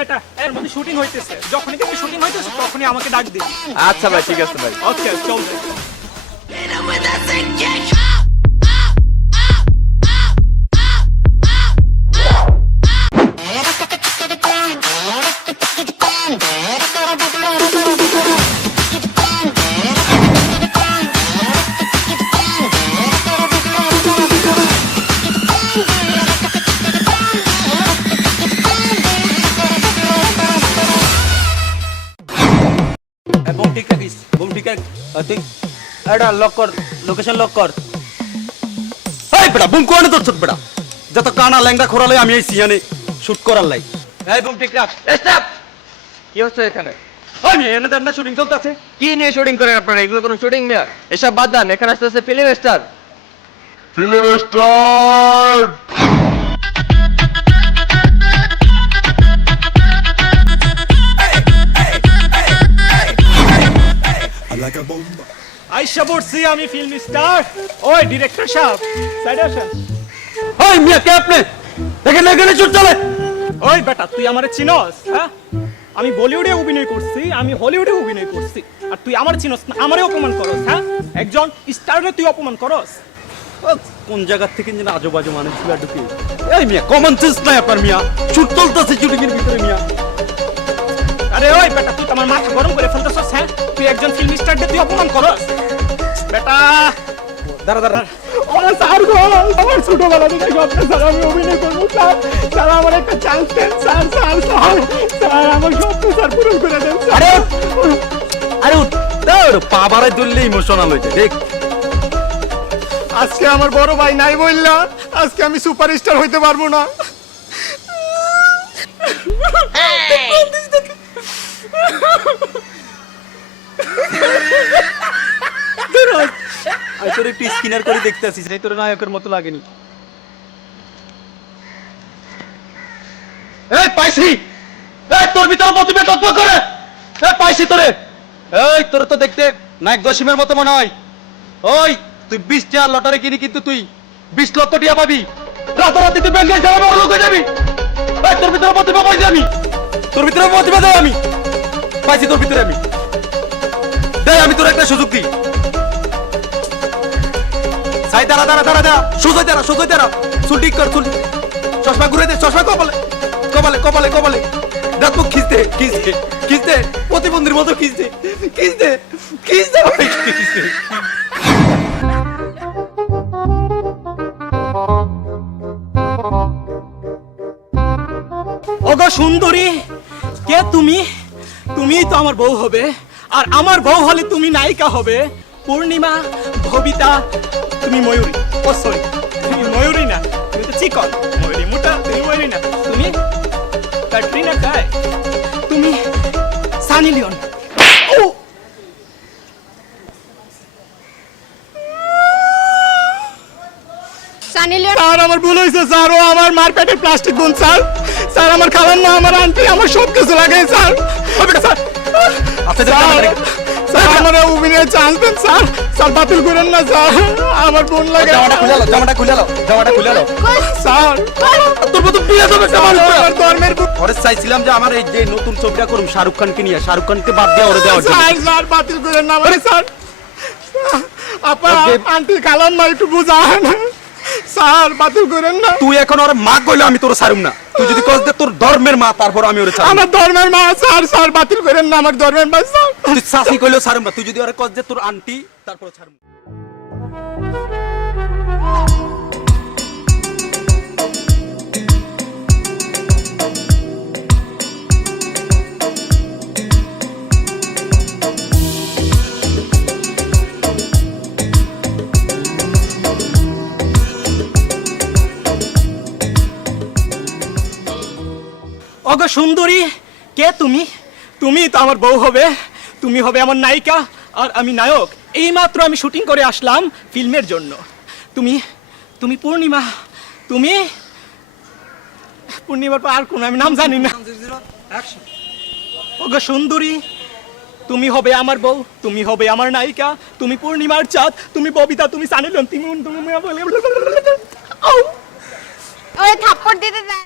বেটা এর মধ্যে শুটিং হইতেছে, যখনই দেখবি শুটিং হইতেছে তখনই আমাকে ডাক দিবি। আচ্ছা ভাই, ঠিক আছে ভাই। ওকে চল। বুম ঠিক রাখিস, বুম ঠিক রাখ। তুই এটা লক কর, লোকেশন লক কর। এই বেটা বুম কোনে তোর ছোট বেটা, যত কানা ল্যাংড়া খোরালে আমি এই সিয়ানে শুট করার লাই। এই বুম ঠিক রাখ। স্টপ। কি হচ্ছে এখানে? আমি এনে দেন না, শুটিং চলতেছে। কি নিয়ে শুটিং করেন আপনারা? এগুলো কোনো শুটিং না, এসব বাদ দেন। এখানে আসতেছে ফিল্ম স্টার। আইসা পড়ছি আমি ফিল্ম স্টার। ওই ডিরেক্টর সাহেব সাইডে আসেন। ওই মিয়া কে আপনি? দেখেন না এখানে শুট চলে। ওই বেটা তুই আমারে চিনস? হ্যাঁ, আমি বলিউডে অভিনয় করছি, আমি হলিউডে অভিনয় করছি, আর তুই আমার চিনস না, আমারে অপমান করস? হ্যাঁ, একজন স্টারে তুই অপমান করস? কোন জায়গা থেকে যেন আজব আজব মানুষ ঢুকে। এই মিয়া কমন সেন্স নাই আপনার মিয়া? শুট চলতেছে, শুটিং এর ভিতরে মিয়া। আরে ওই বেটা তুই তো আমার মাথা গরম করে ফেলতেছস। হ্যাঁ, তুই একজন ফিল্ম স্টারকে তুই অপমান করস? বেটা দাঁড়া দাঁড়া। আমার স্যার গো, আমার ছোটবেলা থেকে স্বপ্ন স্যার আমি অভিনয় করবো। স্যার স্যার আমার একটা চান্স দেন স্যার। স্যার স্যার স্যার আমার স্বপ্ন স্যার পূরণ করে দেন। আরে আরে তোর পাবারে দুললে ইমোশনাল হইছে দেখ। আজকে আমার বড় ভাই নাই বললা, আজকে আমি সুপারস্টার হইতে পারবো না। আই তোর একটু স্কিনার করে দেখতে আসিস, এই তোর নায়কের মতো লাগেনি। এই পাইছি, এই তোর ভিতর প্রতিভা তত্ত্ব করে। এই পাইছি তোরে। এই তোর তো দেখতে নায়ক জসিমের মতো মনে হয়। ওই তুই 20 টাকা লটারি কিনি, কিন্তু তুই 20 লক্ষ টাকা পাবি। রাতারাতি তুই ব্যাংকে যাবে, বড় লোক হয়ে যাবি। এই তোর ভিতরে প্রতিভা পাইছি আমি, তোর ভিতরে প্রতিভা দেয় আমি পাইছি তোর ভিতরে আমি। দেখ আমি তোর একটা সুযোগ দিই। সাই দাঁড়া দাঁড়া দাঁড়া দাঁড়া, সোজা দাঁড়া সোজা দাঁড়া, চুল ঠিক কর, চুল চশমা ঘুরে দে, চশমা কপালে কপালে কপালে কপালে। দেখ মুখ খিচতে খিচতে খিচতে, প্রতিবন্ধীর মতো খিচতে খিচতে খিচতে খিচতে। ওগো সুন্দরী, কে তুমি? তুমিই তো আমার বউ হবে, আর আমার বউ হলে তুমি নায়িকা হবে। পূর্ণিমা, ববিতা, তুমি ময়ূরী। ও সরি, তুমি ময়ূরী না, তুমি তো চিকন। ময়ূরী মোটা, তুমি ময়ূরী না, তুমি ক্যাটরিনা কাইফ, তুমি সানি লিওন। ও সানি লিওন। স্যার আমার ভুল হয়েছে স্যার, ও আমার মার পেটে প্লাস্টিক বোন স্যার। স্যার আমার খালার না, আমার আন্টি, আমার সব কিছু লাগে স্যার। স্যার আচ্ছা স্যার আমার অভিনয়ে চান্স দেন স্যার। স্যার বাতিল করেন না স্যার, আমার বোন লাগে। জামাটা খুলে নাও, জামাটা খুলে নাও, জামাটা খুলে নাও। স্যার তোর মতো বিয়ে দেবে আমার ধর্মের ওরে চাইছিলাম যে আমার এই যে নতুন ছবিটা করুম শাহরুখ খানকে নিয়ে, শাহরুখ খানকে বাদ দিয়ে ওরে দেওয়ার জন্য। স্যার স্যার বাতিল করেন না মানে স্যার। আপা আন্টি খালান মা একটু বুঝান স্যার, বাতিল করেন না। তুই এখন ওর মা কইলে আমি তোর ছাড়ুম না। তুই যদি কস দে তোর ধর্মের মা, তারপর আমি ওরে ছাড়ুম। আমার ধর্মের মা স্যার। স্যার বাতিল করেন না, আমার ধর্মের মা স্যার। তুই শাসি কইলেও ছাড়ুম না। তুই যদি ওরে কস দে তোর আন্টি, তারপর ছাড়ুম। ওগো সুন্দরী, কে তুমি? তুমি তো আমার বউ হবে, তুমি হবে আমার নায়িকা, আর আমি নায়ক। এইমাত্র আমি শুটিং করে আসলাম ফিল্মের জন্য। তুমি তুমি পূর্ণিমা, তুমি পূর্ণিমার পর আর কোন আমি নাম জানি না। ওগো সুন্দরী, তুমি হবে আমার বউ, তুমি হবে আমার নায়িকা, তুমি পূর্ণিমার চাঁদ, তুমি ববিতা, তুমি সানি লিওন, তুমি